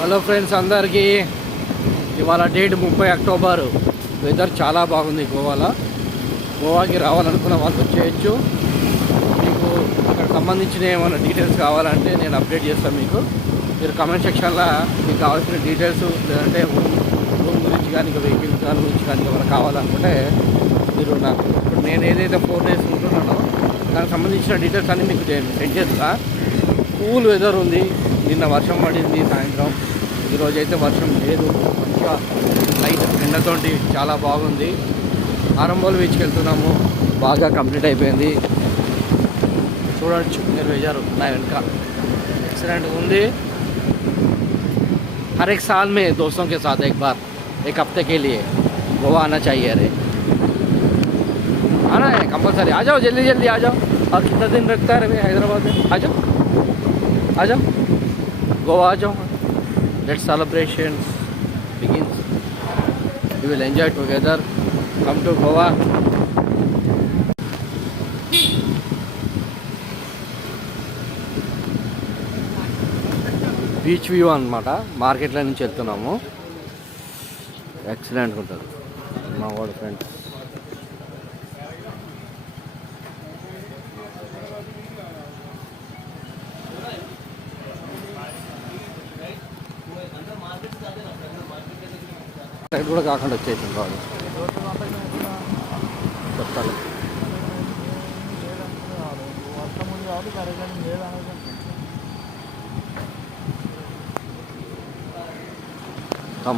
Hello friends అందరికీ, ఇవాళ date 30 October. Weather చాలా బాగుంది గోవాకి రావాలనుకున్న వాళ్ళు వచ్చేయచ్చు. మీకు అక్కడ సంబంధించిన ఏమైనా డీటెయిల్స్ కావాలంటే నేను అప్డేట్ చేస్తాను. మీరు కామెంట్ సెక్షన్లో మీకు కావాల్సిన డీటెయిల్స్ లేదంటే రూమ్ గురించి కానీ వెహికల్స్ దాని గురించి కానీ ఏమైనా కావాలనుకుంటే మీరు నాకు ఇప్పుడు నేను ఏదైతే 4 days ఉంటున్నానో దానికి సంబంధించిన డీటెయిల్స్ అన్నీ మీకు సెండ్ చేస్తా. కూల్ వెదర్ ఉంది. నిన్న వర్షం పడింది సాయంత్రం, ఈరోజు అయితే వర్షం లేదు. మంచిగా లైట్ ఎండతోటి చాలా బాగుంది. ఆరంభోల్ బీచ్కి వెళ్తున్నాము, బాగా కంప్లీట్ అయిపోయింది. చూడవచ్చు మీరు వెజారు నా వెనుక एक्सीलेंट ఉంది. हर एक साल में दोस्तों के साथ एक बार एक हफ्ते के लिए गोवा आना चाहिए. अरे आना है कंपलसरी. आ जाओ जल्दी जल्दी आ जाओ. और कितना दिन रखता है रे हैदराबाद में? आ जाओ आ जाओ, गोवा आ जाओ. Let's celebration begins. We will enjoy together. Come to Goa. Beach view అన్నమాట. మార్కెట్లో నుంచి వెళ్తున్నాము. ఎక్సలెంట్గా ఉంటుంది మా వాడు ఫ్రెండ్స్. సైడ్ కూడా కాకుండా వచ్చేసింది వాడు. చెప్తాను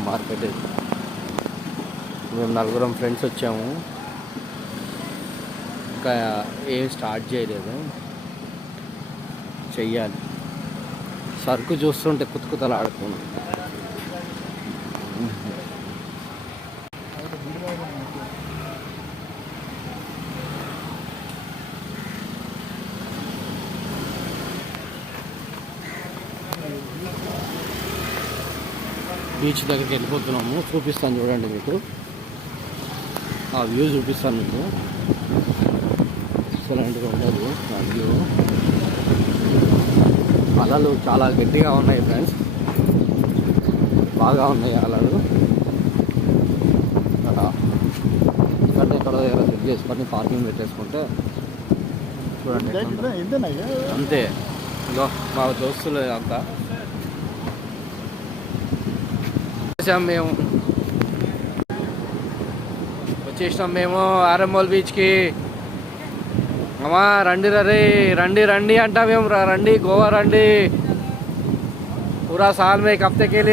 మార్కెట్. మేము 4 ఫ్రెండ్స్ వచ్చాము, ఇంకా ఏం స్టార్ట్ చేయలేదు, చెయ్యాలి. సరుకు చూస్తుంటే కుతకుతలు ఆడుతుంది. బీచ్ దగ్గరికి వెళ్ళిపోతున్నాము. చూపిస్తాను చూడండి, మీకు ఆ వ్యూ చూపిస్తాను. మీకు ఎక్సలెంట్గా ఉండదు ఆ వ్యూ. అలలు చాలా గట్టిగా ఉన్నాయి ఫ్రెండ్స్, బాగా ఉన్నాయి అలలు. ఇక్కడ దగ్గర సెట్ చేసుకొని పార్కింగ్ పెట్టేసుకుంటే చూడండి అంతే. ఇగో మా దోస్తులు అంతా మేము వచ్చేసినాం. మేము ఆరంభోల్ బీచ్కి. అమ్మా రండి రే, రండి రండి అంటా మేము. రండి గోవా రండి. పూరా సాల్ మే एक हफ्ते के लिए